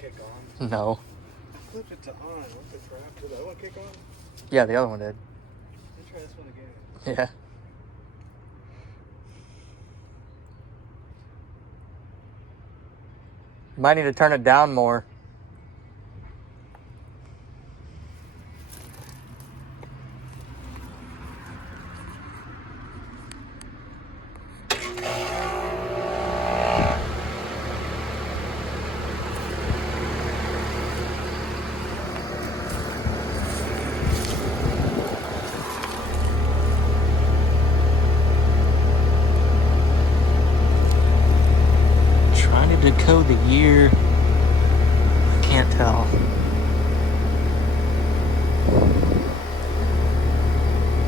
kick on? No. I flipped it to on. What the crap? Did that one kick on? Yeah, the other one did. Let's try this one again. Yeah. You might need to turn it down more. Trying to decode the year. I can't tell.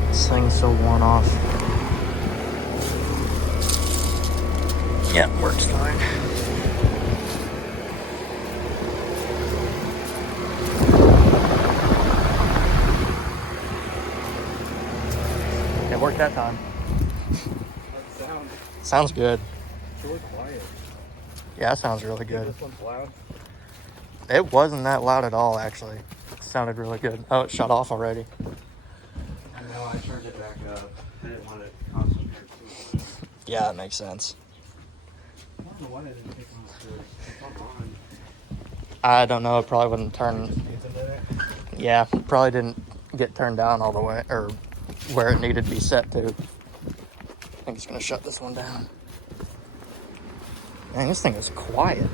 This thing's so worn off. Yeah, works fine. It worked that time. That sound. Sounds good. It's really quiet. Yeah, that sounds really good. This one's loud. It wasn't that loud at all, actually. It sounded really good. Oh, it shut off already. I know, I turned it back up. I didn't want it constantly too much. Yeah, that makes sense. I don't know why that didn't kick on first. It's on. I don't know. It probably wouldn't turn. Just needs a minute. Yeah, probably didn't get turned down all the way, or where it needed to be set to. I think it's going to shut this one down. Man, this thing is quiet.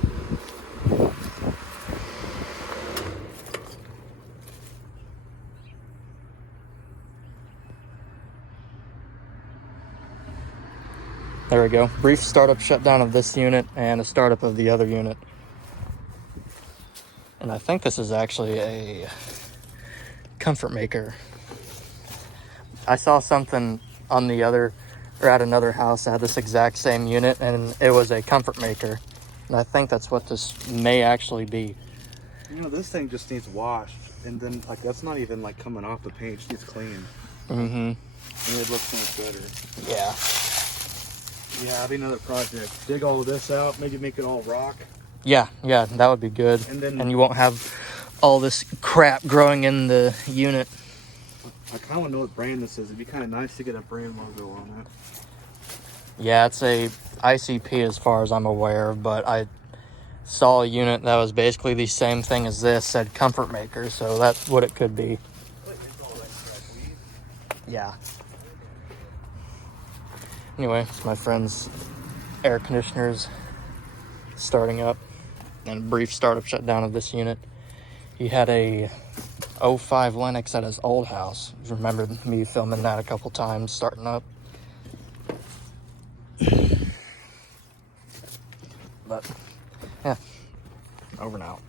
There we go. Brief startup shutdown of this unit and a startup of the other unit. And I think this is actually a Comfortmaker. I saw something on the other, or at another house that had this exact same unit, and it was a Comfortmaker. And I think that's what this may actually be. You know, this thing just needs washed, and then like that's not even like coming off the paint; it just needs clean. Mm-hmm. And it looks so much better. Yeah. Yeah, that'd be another project. Dig all of this out, maybe make it all rock. Yeah, that would be good. And you won't have all this crap growing in the unit. I kind of want to know what brand this is. It'd be kind of nice to get a brand logo on it. Yeah, it's a ICP as far as I'm aware, but I saw a unit that was basically the same thing as this, said Comfortmaker, so that's what it could be. Yeah. Anyway, it's my friend's air conditioners starting up, and brief startup shutdown of this unit. He had a 05 Lennox at his old house. Remember me filming that a couple times starting up. But yeah, over and out.